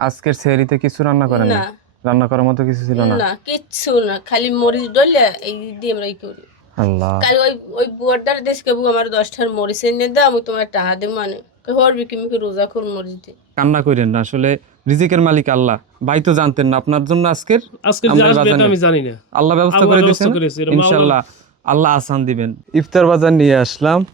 আজকের সেহরিতে কিছু রান্না করেন না? না রান্না করার মতো কিছু ছিল না? না কিচ্ছু না, খালি মরিচ ডলে এই দিয়ে আমরা ই করি। আল্লাহ, কাল ওই ওই বুয়ারটার দেশকে বউ আমার 10টার মরিচ এনে দে, আমি তোমার টাহা দে মানে হরবি কিমিকে রোজা কর মরিচ দে। কান্না করেন না, আসলে রিজিকের মালিক আল্লাহ। ভাই তো জানতেন না আপনার জন্য আজকের আজকে যে আমরা আসবে বাজার এটা নিয়ে- আমি জানি না। আল্লাহ ব্যবস্থা আল্লাহ করে ব্যবস্থা দিয়েছেন করেছে, এরকম ইনশাআল্লাহ। আল্লাহ আসান দিবেন। ইফতার বাজার নিয়ে আসলাম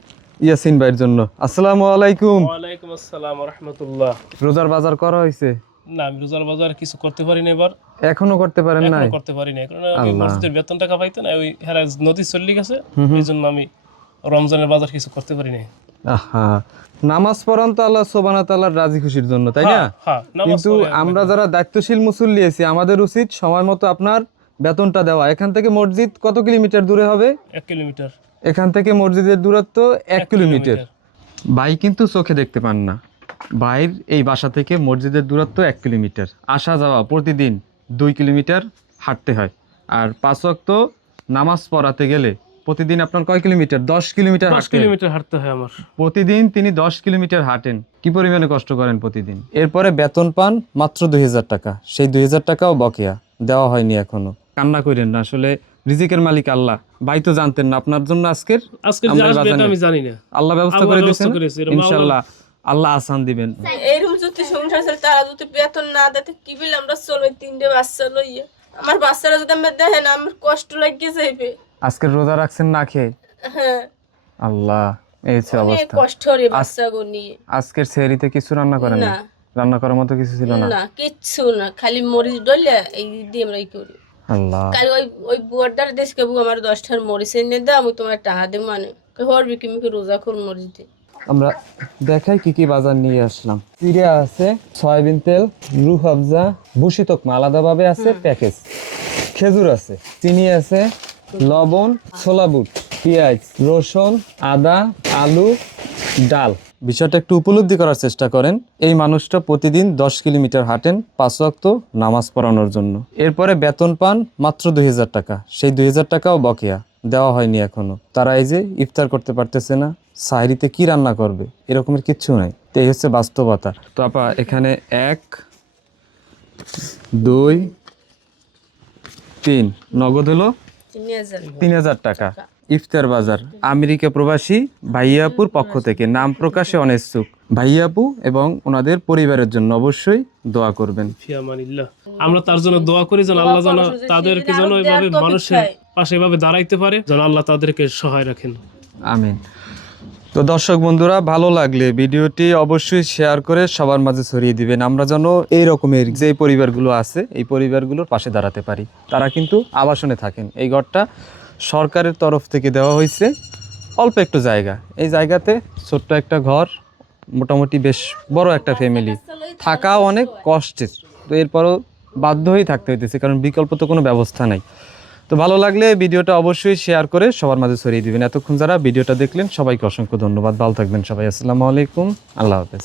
ইয়াসিন ভাইয়ের জন্য। আসসালামু আলাইকুম। ওয়ালাইকুম আসসালাম ওয়া রাহমাতুল্লাহ। রোজার বাজার করা হয়েছে? না, আমি রোজার বাজার কিছু করতে পারি না এবার, এখনো করতে পারেন নাই? এখনো করতে পারি না, কারণ আমি আল্লাহ। মসজিদের বেতন টাকা পাইতে না, ওই হেরা নদী চলে গেছে, এই জন্য আমি রমজানের বাজার কিছু করতে পারি না। আহা, নামাজ পড়ান তো আল্লাহ সুবহানাহু ওয়া তাআলার রাজি খুশির জন্য, তাই না? হ্যাঁ, নামাজ কিন্তু পড়ে আমরা যারা দায়িত্বশীল মুসল্লি আছি, আমাদের উচিত সময় মতো আপনার বেতনটা দেওয়া। এখান থেকে মসজিদ কত কিলোমিটার দূরে হবে? 1 কিলোমিটার। এখান থেকে মসজিদের দূরত্ব 1 কিলোমিটার। ভাই কিন্তু চোখে দেখতে পান না। ভাইয়ের এই বাসা থেকে মসজিদের দূরত্ব 1 কিলোমিটার। আসা যাওয়া প্রতিদিন 2 কিলোমিটার হাঁটতে হয়। আর 5 ওয়াক্ত নামাজ পড়াতে গেলে প্রতিদিন আপনার কয় কিলোমিটার? 10 কিলোমিটার 10 হাঁটতে হয়। কিলোমিটার হাঁটতে হয় আমার প্রতিদিন তিনি 10 কিলোমিটার হাঁটেন। কি পরিমাণে কষ্ট করেন প্রতিদিন। এরপরে বেতন পান মাত্র 2000 টাকা। সেই 2000 টাকাও বকেয়া, দেওয়া হয়নি এখনো। কান্না করেন না, আসলে রিজিকের মালিক আল্লাহ। ভাই তো জানতেন না আপনার জন্য আজকে যে আসবে বাজার এটা আমি নিয়ে- জানি না। আল্লাহ ব্যবস্থা আল্লাহ করে ব্যবস্থা দিয়েছেন করেছে, এরকম ইনশাআল্লাহ। আল্লাহ আসান দিবেন। এইরকম যদি সংসার চলে, তারা যদি বেতন না দেয় কি বলে আমরা চলবে? 3টে বাচ্চা লইয়া আমার বাচ্চারা যদি আমরা দেখেন আমার কষ্ট লাগিয়ে যাইবে। আজকে রোজা রাখছেন না খেয়ে? হ্যাঁ, আল্লাহ, এই হচ্ছে অনেক অবস্থা। কষ্ট রে বাচ্চাগো নিয়ে। আজকের সেহরিতে কিছু রান্না করেন না? না রান্না করার মতো কিছু ছিল না? না কিচ্ছু না, খালি মরিচ ডলে এই দিয়ে আমরা ই করি। আল্লাহ, কাল ওই ওই বুয়ারটার দেশকে বউ আমার 10টার মরিচ এনে দে, আমি তোমার টাহা দে মানে হরবি কিমিকে রোজা কর মরিচ দে। আমরা দেখাই কি কি বাজার নিয়ে আসলাম। চিড়া আছে, সয়াবিন তেল, রুহ আফজা, ভুসি তকমা আলাদাভাবে আছে প্যাকেজ, খেজুর আছে, চিনি আছে, লবণ, ছোলা বুট, পেঁয়াজ, রসুন, আদা, আলু, ডাল। বিষয়টা একটু উপলব্ধি করার চেষ্টা করেন। এই মানুষটা প্রতিদিন 10 কিলোমিটার হাঁটেন 5 ওয়াক্ত নামাজ পড়ানোর জন্য। এরপরে বেতন পান মাত্র 2000 টাকা। সেই 2000 টাকাও বকেয়া, দেওয়া হয়নি এখনো। তারা এই যে ইফতার করতে পারতেছে না, সাহরিতে কি রান্না করবে, এরকমের কিচ্ছু নাই। তো এই হচ্ছে বাস্তবতা। তো আপা এখানে 1 2 3 নগদ হলো 3000 টাকা। ইফতার বাজার আমেরিকা প্রবাসী ভাইয়াপুর পক্ষ থেকে, নাম প্রকাশে অনিচ্ছুক ভাইয়াপু এবং ওনাদের পরিবারের জন্য অবশ্যই দোয়া করবেন। ফিয়ামানিল্লাহ। আমরা তার জন্য দোয়া করি যেন আল্লাহ যেন তাদেরকে যেন এভাবে মানুষের পাশে এভাবে দাঁড়াইতে পারে, যেন আল্লাহ তাদেরকে সহায় রাখেন। আমিন। তো দর্শক বন্ধুরা, ভালো লাগলে ভিডিওটি অবশ্যই শেয়ার করে সবার মাঝে ছড়িয়ে দিবেন। আমরা যেন এই রকমের যে পরিবারগুলো আছে এই পরিবারগুলোর পাশে দাঁড়াতে পারি। তারা কিন্তু আবাসনে থাকেন। এই ঘরটা সরকারের তরফ থেকে দেওয়া হয়েছে, অল্প একটু জায়গা। এই জায়গাতে ছোট্ট একটা ঘর, মোটামুটি বেশ বড় একটা ফ্যামিলি, থাকাও অনেক কষ্টের। তো এরপরও বাধ্য হয়েই থাকতে হইতেছে, কারণ বিকল্প তো কোনো ব্যবস্থা নাই। তো ভালো লাগলে ভিডিওটা অবশ্যই শেয়ার করে সবার মাঝে ছড়িয়ে দিবেন। এতক্ষণ যারা ভিডিওটা দেখলেন সবাইকে অসংখ্য ধন্যবাদ। ভালো থাকবেন সবাই। আসসালামু আলাইকুম, আল্লাহ হাফেজ।